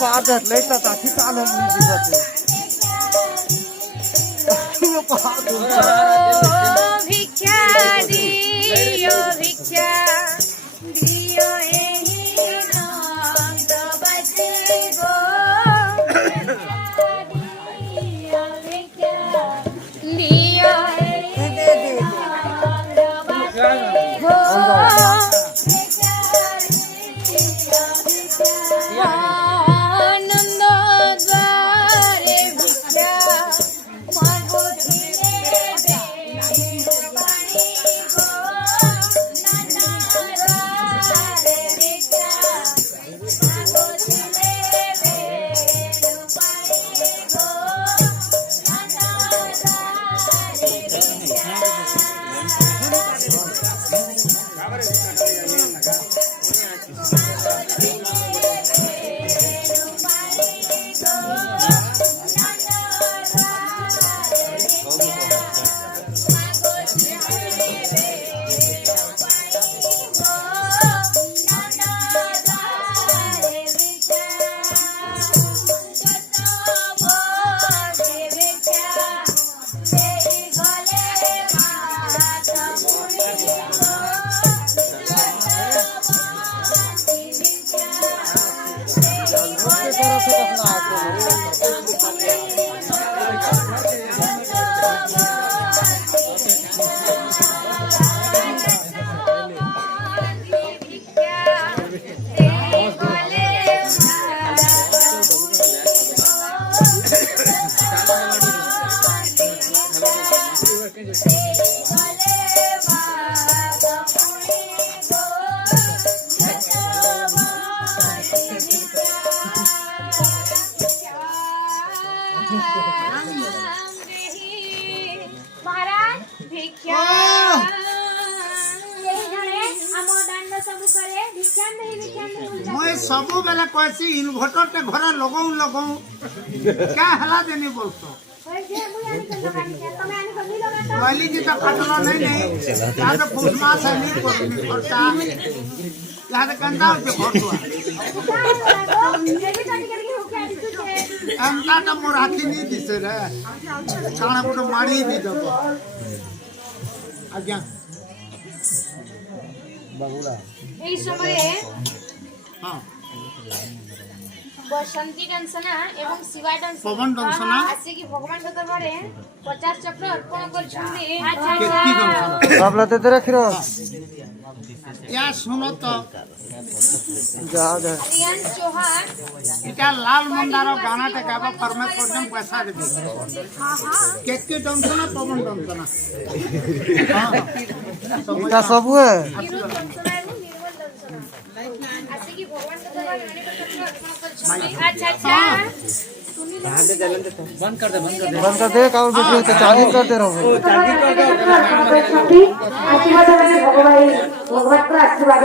बात है लेता था ठीक आले नहीं दिखाते भिक्षा दियो भिक्षा दियो एही नंद बजे गो दियो भिक्षा दियो एही नंद बजे गो आनंद द्वारे भिक्षा महाराज भिक्षा मैं सबू बेले कहसी इन्वर्टर ते घर लगाऊ लगाऊ क्या हला देनी बोलतो वाली जी तो काटलो नहीं याद फूस मास है नहीं करनी खर्चा याद कंदा पे खर्चो एमता तो मोर हाथी नहीं दिसे रे काना पुट मारी दी दबो आज्ञा बाबूला এই সময়ে हां बसंती दंसना एवं शिवा दंसना पवन दंसना आसे की भगवान के दरबारे 50 चक्र अर्पण करछुंदी केतकी दंसना बाबला ते तेरा खिरो या सुनो तो जा जा रियान चौहान इटा लाल मंदार गाना टे गाबा परमेश्वर जन पैसा दे हां हां केतकी दंसना पवन दंसना हां इटा सब है विरोध दंसना एवं निर्मल दंसना आसे की भगवान के दरबारे 50 चक्र अर्पण करछुंदी अच्छा अच्छा बंद कर दे और वीडियो तो चार्जिंग करते रहो आशीर्वाद मैंने भगवान को आशीर्वाद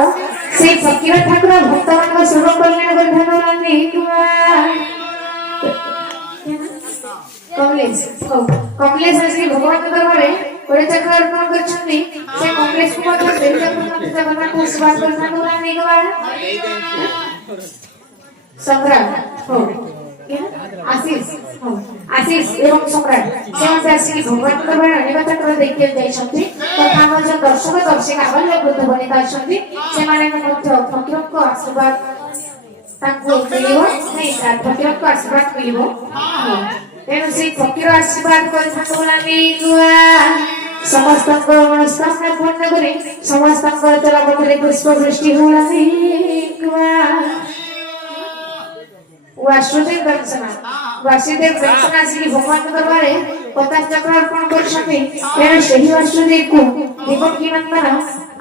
से फकीर ठाकुर भक्तों को सर्व कल्याण कर धन्यवाद कमलेश श्री भगवान के दरबारे कोड़े चक्र अर्पण करछन्ती से कमलेश को मत से जगन्नाथ को आशीर्वाद कर धन्यवाद संग्राम हो आशीष एवं सम्राट से आसिक भगवान के दरबार अनेक चक्र देखिए जाइछन्ती तथा हम जो दर्शक दर्शिका आबल्य वृद्ध बनिता अछन्ती से माने मध्य फकीर को आशीर्वाद ताको मिलिबो नहीं फकीर को आशीर्वाद मिलिबो तेनु से फकीर आशीर्वाद कर ठाकुरानी गुआ समस्त मनस्कामना पूर्ण करे समस्त चला पथरे पुष्प वृष्टि होलानी गुआ वासुदेव दर्शना श्री भगवान के दरबारे 50 चक्र अर्पण करछन्ती एने सही वासुदेव को देवकी नंदन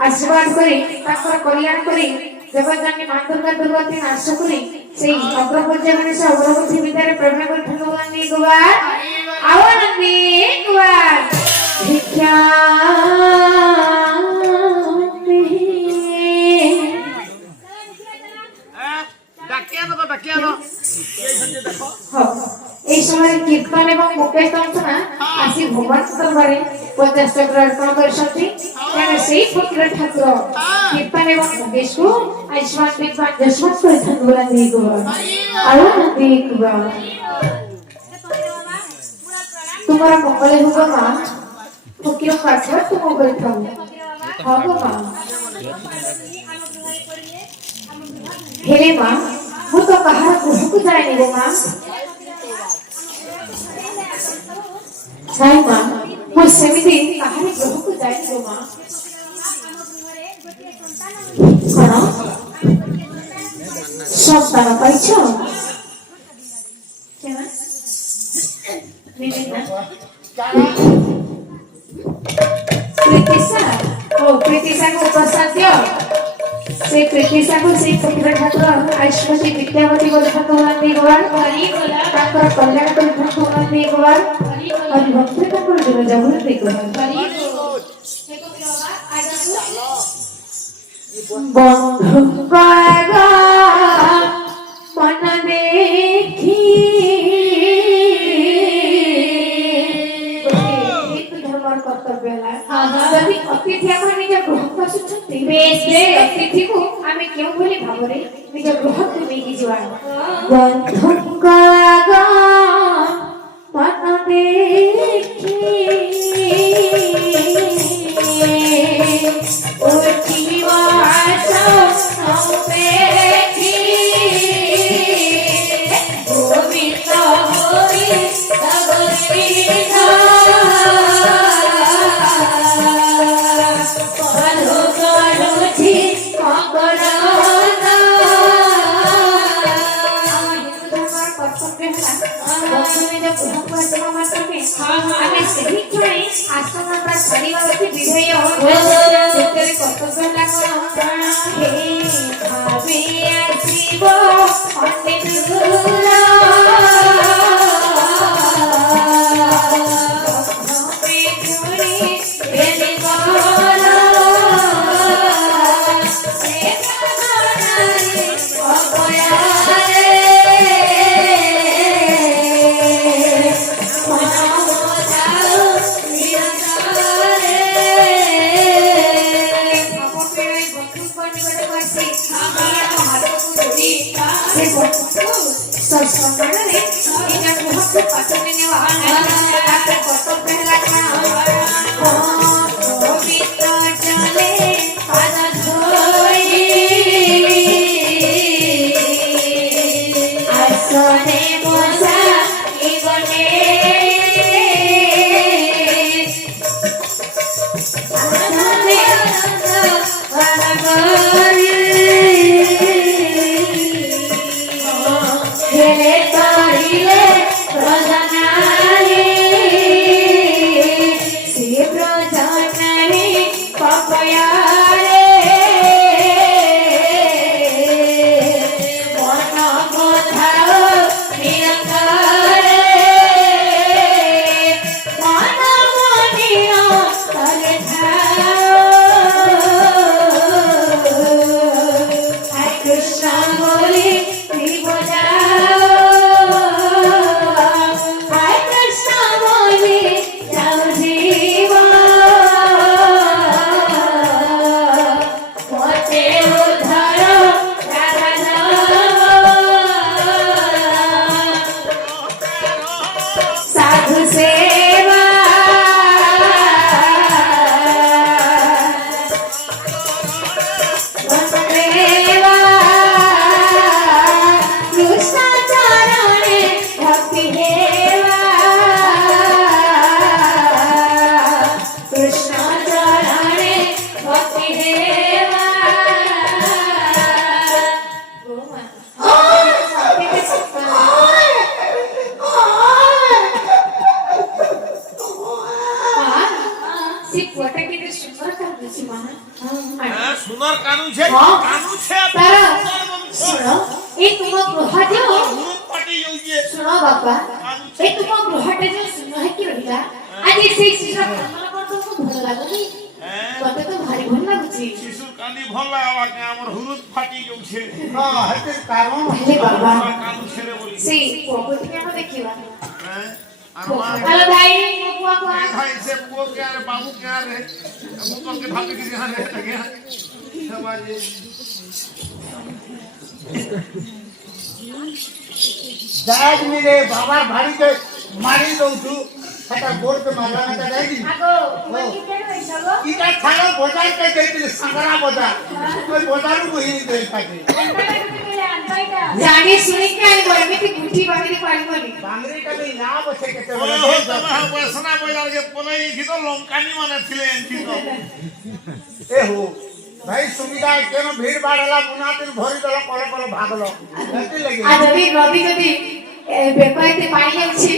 आशीर्वाद करी ताकर कल्याण करी देवजानी मातुर्गा दुर्गति नाश करी सेई अग्रपर्य माने से अग्रवर्ती विद्यारे प्रवेश कर भगवान नी गुवा आवनंदी गुवा भिक्षा এই সময় কীর্তন এবং মুকেশ দর্শনা আসি ভগবান দরবারে 50 চক্র অর্পণ করছন্তি কারণ সেই ফকির ঠাকুর কীর্তন এবং মুকেশକୁ आयुष्मान विज्ञान जसवंत परिधान बोला देखो आरो देखो तुम्हारा मंगल होगा माँ फकीरों का आशीर्वाद तुम ऊपर थाओ होगा माँ हेले माँ वो तो कहाँ कुछ जाए नहीं वो माँ साई माँ वो समिति कहाँ कुछ जाए नहीं वो माँ कौन সন্তান পাইছো प्रीतिशा को प्रसाद दियो से प्रीतिशा को से पुत्र ठाकुर आयुष्मती विद्यावती को ठाकुर नंदी गोवार ठाकुर कल्याण को ठाकुर नंदी गोवार और भक्त ठाकुर जो जबुर नंदी गोवार बंधु पागा मन देखी धर्मर कर्तव्य यदि अतिथि आम निज गृह को आसुछंती अतिथि को आमे केउ भली भाबरे निज गृह को लेके जीवा बंधु पागा मन देखी दाज मेरे बाबा भारी के मारी दो तू हटा बोल के मारना का दादी আগো মই কি কেন হইছ গো इटा थाना बाजार के देती संगरा बाजार कोई बाजार को ही दे पाके जाने सुनी के आई बोल में गुठी बांधी पानी बोली बांगरी का भी ना बचे के ओ तमा बसना बाजार के पनई थी तो लंकानी माने थिले एंटी तो ए हो भाई सुविधा केन भीड़ बाड़ला मुना दिन भरी दला कोले कोले भागलो गलती लगी आ जदी नदी जदी बेपाइते पानी अछि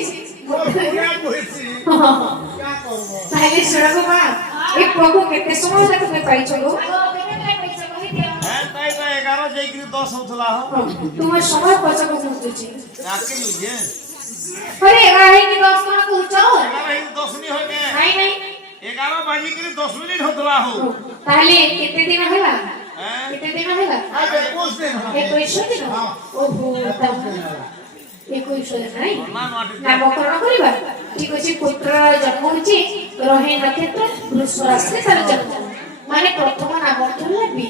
क्या बोलছি क्या करबो ताइले सड़को मा एक प्रभु केते समय तक में पाई चलो हैं ताई तो 11 जाई कि 10 होतला हो तुम्हार समय पचको मुझुची आके लिए अरे है कि 10 कोना कुचो 11 ही 10 नहीं होगे नहीं नहीं 11 बाजी के 10 मिनट होतला हो ताइले केते दिन होला हैं केते दिन होला अबे कुछ दिन एक कोई दिन ओहो एक कोई नहीं नामकरण करिबा ठीक अछि पुत्र जन्म होछि रहे नक्षत्र वृष राशि तार जन्म माने प्रथम नामकरण लेबी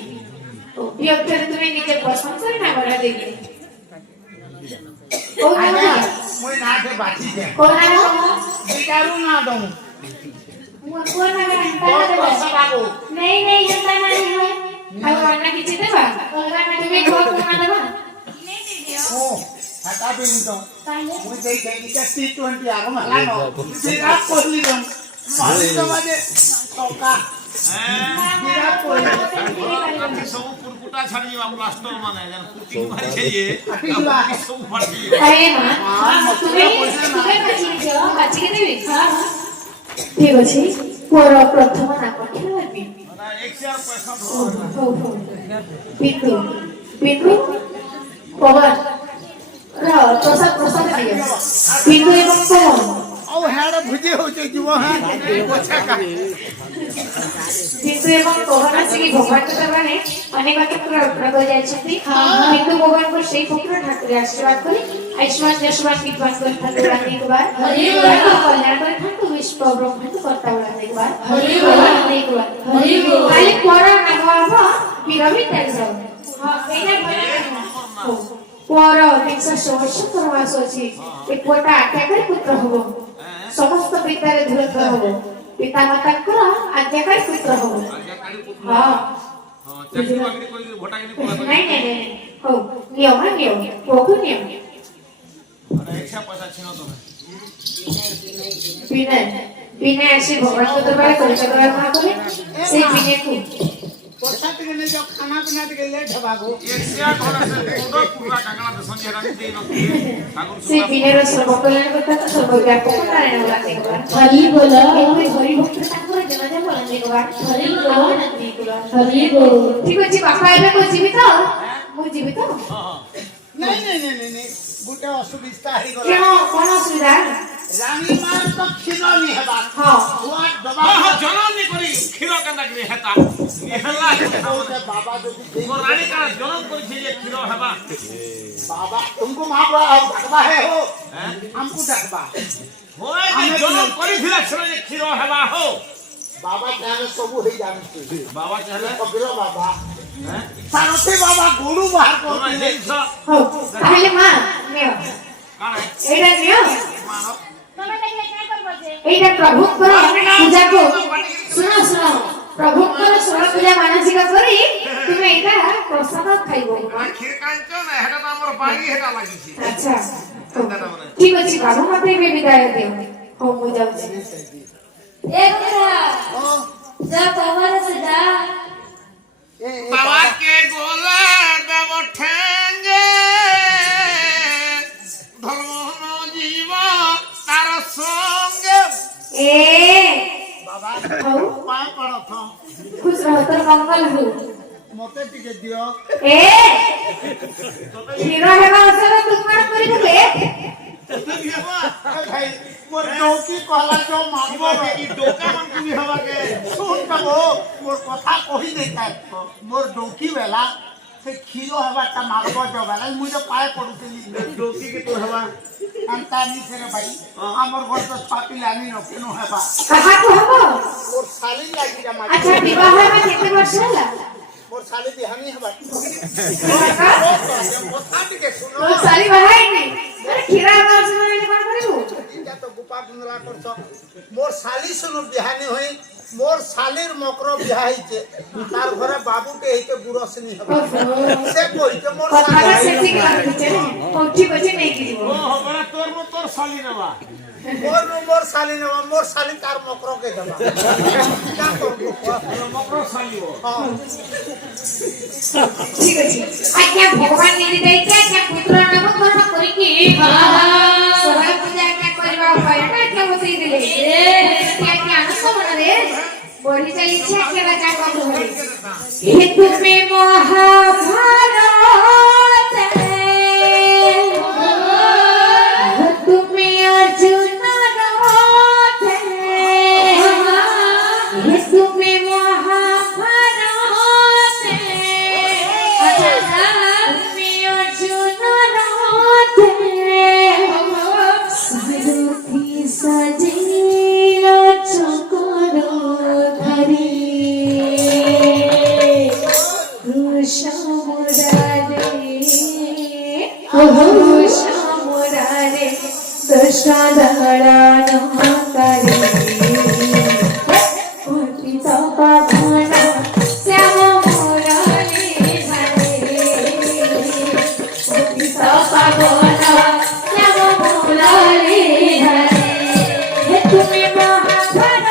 तो व्यक्ति तुमे निजे पसंद करे ना बड़ा देबी ओ ना मुई ना के बाची दे को ना बिचारू ना दऊ को ना देबा नहीं नहीं ऐसा नहीं है अब अन्ना किछि देबा ओला ना तुमे को ना देबा ओ हटा भी नहीं दऊ मुई दे के का T20 आगो मला नो विराट कोहली दऊ माली समाजे टोका विराट कोहली सब पुरकुटा छाड़ी बाबू लास्टर माने जन कुटी मारी छे ये सब फटी अरे मां तुमे बाची के देबी ठीक अछि पर प्रथम नामकरण लेबी ना 1000 पैसा हो हो पितु पितु पवन प्रसाद प्रसाद दिए पितु एवं पवन ओ हेड भुजी होचे जीव है पोछा का पितु एवं पवन आसी भगवान के दरबारे अनेक चक्र प्रगट जायछथि पितु भगवान को सेई पुत्र ठाकुर आशीर्वाद करी आयुष्मान यशमान विद्वान कर ठाकुर आने के बाद हरि बोल कल्याण कर ठाकुर विश्व ब्रह्मांड करता आने के बाद हरि बोल आने के बाद हरि बोल खाली कोरा नागवा बिरवी तेल जाओ हां एना पर विंश वर्ष प्रवास अछि एक कोटा आज्ञाकारी पुत्र हबो समस्त पितारे धुरत हबो पिता माता को आज्ञाकारी पुत्र हबो हां हां चाकरी बाकरी कोई भोटा के नहीं नहीं नहीं हो नियम कोकु नियम अरे 100 पैसा छिनो तुम्हें बिना ऐसे भगवान को दरबार कर चक्र करा करे से बिने को पोछा के नहीं जो खाना पीना के ले ढबागो 100 घोड़ा से पूरा पूरा कांगड़ा तो संजय रानी दे न ठाकुर से बिने रो सर्व कल्याण करता तो सर्व व्यापक नारायण वाला के बाद हरि बोल एक हरि भक्त ठाकुर जनाजा बोलने के बाद हरि बोल नंदी के बाद हरि बोल ठीक अछि बापा एबे को जीवित मु जीवित नहीं गुटे असुविधा ही गला क्यों कोन असुविधा रानी मार तो खिनो नहीं हेबा हां हुआ दबा हां जनम नहीं करी खिरो कंदा के हेता हेला बाबा जो वो रानी का जनम करी छे जे खिरो हेबा बाबा तुमको मां ढकबा है हो हमको ढकबा होय जे जनम करी थिला छरे जे खिरो हेबा हो बाबा चाहे सब हो जानते बाबा चाहे पकड़ो बाबा हैं सारथी बाबा गुरु बाहर को तोरा देखछ हो पहले मां नियो कान एटा नियो मानो તમે કઈ क्या करबो जे एटा प्रभु पर पूजा को सुनो प्रभु पर सुनो पूजा मानसिक करी तुम एटा प्रसाद खाइबो खीर कांचो ना हेटा हमर बागी हेटा लागि छी अच्छा ठीक अछि बाबू मते में विदाय दे हो मु जाउ एक जा पवन से जा बाबा के गोला देव ठेंगे धर्म जीव तार संगे ए बाबा हो पाए पड़ो था खुश रहो तो मंगल हो मते टिके दियो ए हीरो हेबा असर तुम कर करी बे भाई मोर डोकी कहला जो मांगबो ई डोका मन कुनी हवा के सुन तबो मोर कथा कहि देता मोर डोकी वेला से खीरो हवा ता मांगबो जो वेला मुई तो पाए पड़ुतली डोकी के तो हवा अंता नी से रे भाई हमर घर तो छाती लानी न केनो हवा कहा को हबो मोर साली लागी रा अच्छा विवाह में कितने वर्ष होला मोर ଶାଲି ବିହାନି ହେବା କଥା ଟିକେ ଶୁଣ ତୋ ଶାଲି ବାହା ହେଇନି ଆରେ କ୍ଷୀରା ମାଉସୀ ମାନେ କଣ କରିବୁ ଏଇଟା ତ ଗୋପା କୁନ୍ଦରା କରଛ ମୋର ଶାଲି ଶୁଣୁ ବିହାନି ହୋଇ मोर सालीर मकर बिहा हिचे तार घरे बाबूटे हिचे गुरसनी हबा से कहिके मोर कथा सेठी के लागुचे कोठी बजे नै की ओ हमरा तोर साली नवा मोर साली नवा मोर साली तार मकर के देबा का करबो मकर साली हो हां ठीक अछि आज्ञा भगवान निरि दैते आज्ञा पुत्र नामकरण करि की सोहा पूजा क्या करबा उपाय ना क्या बतई दिले क्या ज्ञान समन रे बड़ी चली छे के राजा को घरे हितु में महाभारत हितु में अर्जुन रथ हितु में महाभारत अच्छा में अर्जुन रथ सारथी सजेलो चकोरो धरी मुरारे कृष्ण दहरानो करे पतित पावन श्याम मुरारे हरे पतित पावन श्याम मुरारे हरे तुम्हें महाभारत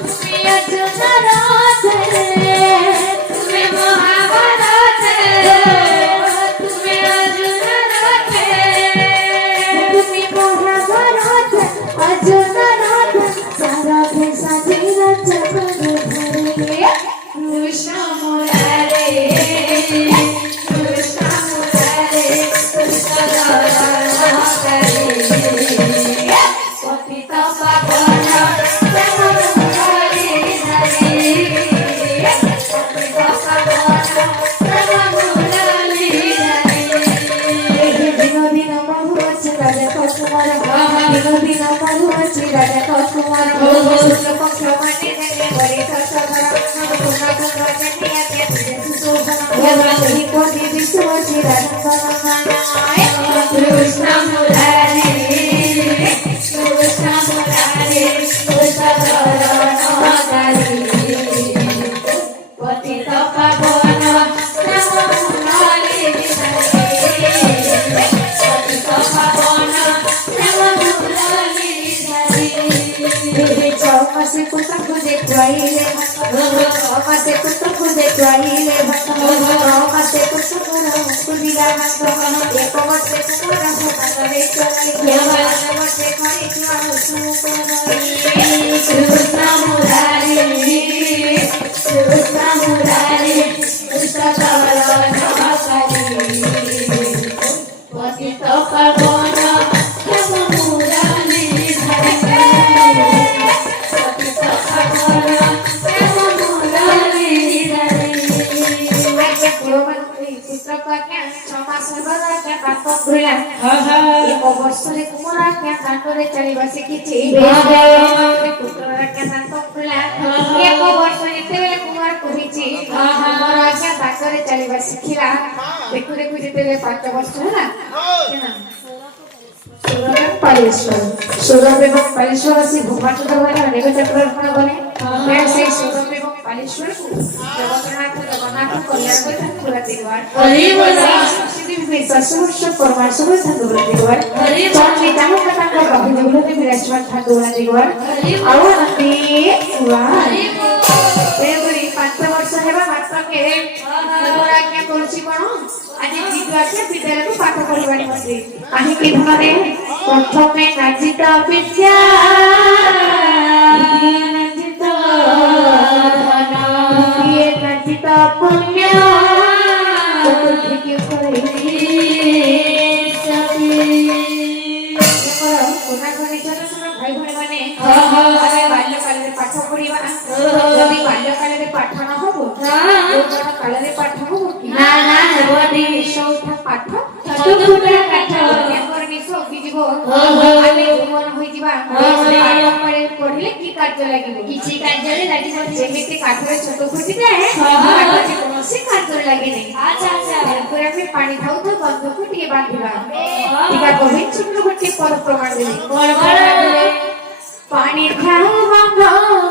तुम्हें अर्जुन रथ तुम्हें महाभारत तुम्हें अर्जुन रथ तुम्हें महाभारत अर्जुन रथ सारा भेषा तेरा चक्र धरे कृष्ण मुरारे कृष्ण मुरारे कृष्ण दहरानो करे पतित पावन श्याम मुरारे हरे पतित पावन श्याम मुरारे हरे दिन दिन महुअछि राजा कुमार दिन दिन महुअछि राजा कुमार शुक्ल पक्ष माने देले बड़ी ससगर पुना पुना जनिया के सुशोभन यही कोटि विश्वछि राजा नारायण कृष्ण मुरारे कृष्ण मुरारे कृष्ण दहरानो करे पतित पावन श्याम मुरारे हरे पतित पावन श्याम मुरारे हरे चौमासे पुत्र खुदे त्राइले चौमासे पुत्र खुदे त्राइले चौमासे पुत्र खुदिला एक वर्षे कुमार करे चले वर्षे करे कृष्ण मुरारे कृष्ण मुरारे कृष्ण दहरानो करे पतित पावन श्याम मुरारे हरे पतित पावन श्याम मुरारे हरे आज्ञा भगवान पुत्र कन्या क्षमा सर्वदा क्या पाप भूला एक वर्षरे कुमार क्या कांटरे चलिबा शिखिछि पुत्र क्या पाप भूला एक वर्ष जेतेबेले कुमार कहिछि कुमार क्या कांटरे चलिबा शिखिला देखु देखु जेतेबेले 5 वर्ष होला सौरभ एवं पालेश्वर से भगवान दरबार अनेक चक्र अर्पण कले मैं से सौरभ एवं पालेश्वर को जगन्नाथ कल्याण को पूरा दिवार हरि बोल सिद्धि में ससुरश परमाशुभ धनुर दिवार चार नेताओं का का बाहु जगत में विराजमान धनुर दिवार आओ नंदी हुआ एवरी 5 वर्ष हेबा मात्र के तोरा क्या करछि कोन आज जितवा के विद्यालय को पाठ पढ़िबानी मते आही के धनरे प्रथमे नाजित विद्या नाजित धन ये नाजित पुण्य चतुर्थी करे सती कोना कोनी जन सब भाई भाई माने आमे बाल्य काल रे पाठ पढ़िबा यदि बाल्य काल रे पाठ न होबो कोन काल रे पाठ होबो ना ना हेबोनी चौथा पाठ चतुर्थ पाठ एपर निसो किजिबो आमे जीवन होई जिबा पाठ पढ़िले की कार्य लागिबो किछि कार्य रे लागिबो ଯେମିତି କାଠରେ ଛୋଟ ଫୁଟିଯାଏ କାଠରେ କୌଣସି କାର୍ଯ୍ୟରେ ଲାଗେନି। ତେଣୁକରି ଆମେ ପାଣି ଖାଉଥାଉ ବନ୍ଧକୁ ଟିକେ ବାନ୍ଧିବା। ଟିକା ଗୋବିନ୍ଦ ଗୋଟିଏ ପଦ ପ୍ରମାଣ ଦେଲେ ପାଣି ଖାଉ ବନ୍ଧ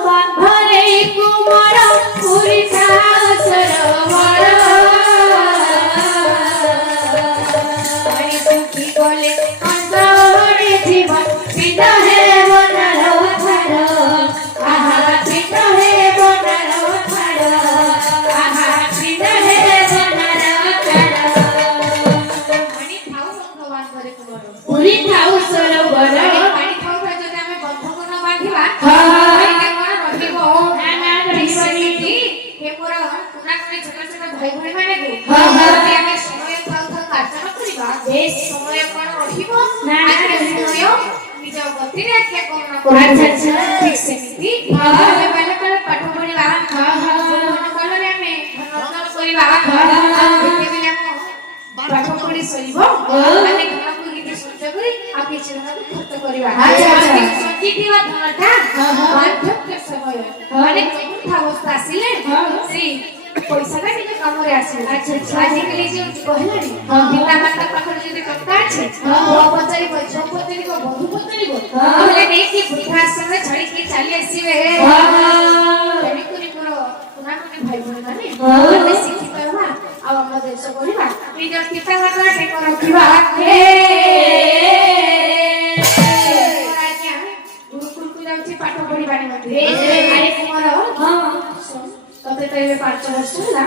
ବାନ୍ଧରେ କୁମର ପୁରୀ ସରୋବର ପାଣି ଶୁଖି ଗଲେ ଅନ୍ତରେ ଜୀବନ ପିଣ୍ଡ ହେ ବନର ଧାର ଆହା ପିଣ୍ଡ ହେ ବନର ଧାର ଆହା ପିଣ୍ଡ ହେ ବନର ଧାର ପାଣି ଖାଉ ବନ୍ଧ ବାନ୍ଧରେ କୁମର ପୁରୀ ଥାଉ ସରୋବର ପାଣି ଖାଉ ଯଦି ଆମେ ବନ୍ଧକୁ ନ ବାନ୍ଧିବା ପାଣିଟା କଣ ରହିବ ରହିବନି ହେ ମୋର ପୁରାପୁରି ଛୋଟ ଛୋଟ ଭାଇ ଭଉଣୀ ମାନଙ୍କୁ ଯଦି ଆମେ ସମୟ ଥାଉ କାର୍ଯ୍ୟ ନ କରିବା ବେଶ ସମୟ କଣ ରହିବ ସମୟ ନିଜ ଗତିରେ ଆଜ୍ଞା କଣ ଠିକ ସେମିତି ଆମେ ବାଲ୍ୟକାଳ ପାଠ ପଢିବା କଳରେ ଆମେ ଅର୍ଜନ କରିବା ଯେତେବେଳେ ଆମ ପାଠ ପଢି ସରିବ ଆମେ ଘରକୁ କିଛି ସଞ୍ଚୟ କରି ଆଉ କିଛି ଧନକୁ ଖର୍ଚ୍ଚ କରିବା ସଞ୍ଚିଥିବା ଧନଟା ବାର୍ଦ୍ଧକ୍ୟ ସମୟ ମାନେ ଚତୁର୍ଥ ଅବସ୍ଥା ଆସିଲେ ସେଇ ପଇସାଟା ନିଜ କାମରେ ଆସିବ। ଆଜିକାଲି ଯୋଉ ଯୁଗ ହେଲାଣି ପିତା ମାତା ପାଖରେ ଯଦି ଟଙ୍କା ଅଛି ପୁଅ ପଚାରିବ ଝିଅ ପଚାରିବ ବନ୍ଧୁ ପଚାରିବ ହେଲେ ନେଇକି ବୃଦ୍ଧାଶ୍ରମରେ ଛାଡିକି ଚାଲି ଆସିବେ। ତେଣୁକରି ମୋର ପୁରାଣୀ ଭାଇ ଭଉଣୀ ମାନେ ଆମେ ଶିକ୍ଷିତ ହେବା ଆଉ ଆମ ଦେଶ କରିବା ନିଜ ପିତା ମାତା ଟେକ ରଖିବା। ଗୁରୁକୁଳକୁ ଯାଉଛି ପାଠ ପଢିବା ନିମନ୍ତେ ତତେ ତ ଏବେ 5 ବର୍ଷ ହେଲା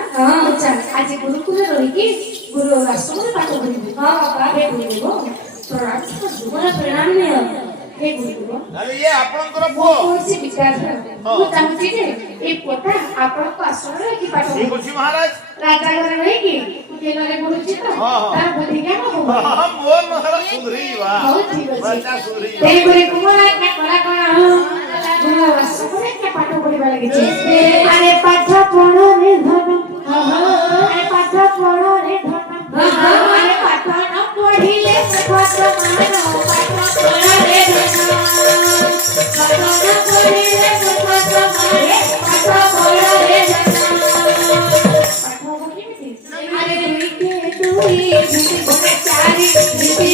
ଆଜି ଗୁରୁକୁଳରେ ରହିକି ଗୁରୁ ଆଶ୍ରମରେ ପାଠ ପଢିବୁ। ହେ ଗୁରୁଦେବ ପ୍ରଣାମ ନିଅ। ହେ ଗୁରୁଦେବ ଇଏ ଆପଣଙ୍କର ପୁଅ କୌଣସି ବିକାଶ ମୁଁ ଚାହୁଁଛି ଯେ ଏଇ ପୁଅଟା ଆପଣଙ୍କ ଆଶ୍ରମରେ ରହିକି ପାଠ ପଢିବ। ମହାରାଜ ରାଜା ଘରେ ରହିକି ଜେଲରେ ପଢୁଛି ତ ତାର ବୁଦ୍ଧି ଜ୍ଞାନ ହଉ। ହଉ ଠିକ ଅଛି। ତେଣୁକରି କୁମାର ଆଜ୍ଞା କଳା କଣ ଗୁରୁ ଆଶ୍ରମରେ ପାଠ ପଢିବା ଲାଗିଛି। ଆରେ ପାଠ ପଢରେ ଧନ ଆରେ ପାଠ ପଢରେ ଧନ ଆରେ ପାଠ ନ ପଢିଲେ ପାଠ ମାନ ପାଠ ପଢରେ ଧନ ପାଠ ନ ପଢିଲେ ପାଠ ମାନେ ପାଠ ପଢରେ ଧନ ପାଠ କେମିତି ଆରେ ଦୁଇ ଗୁଣେ ଚାରି ତିନି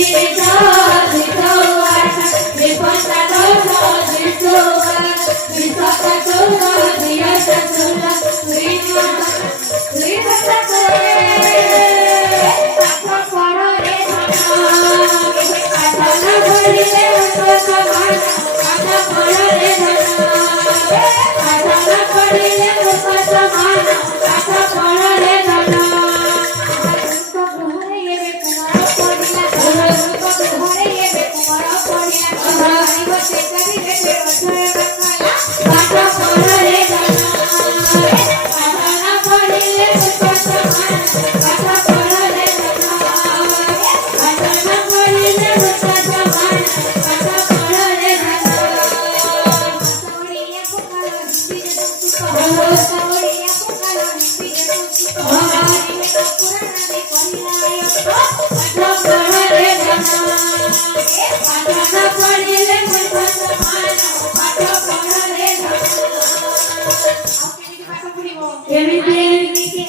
Everything we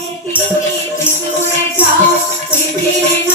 can,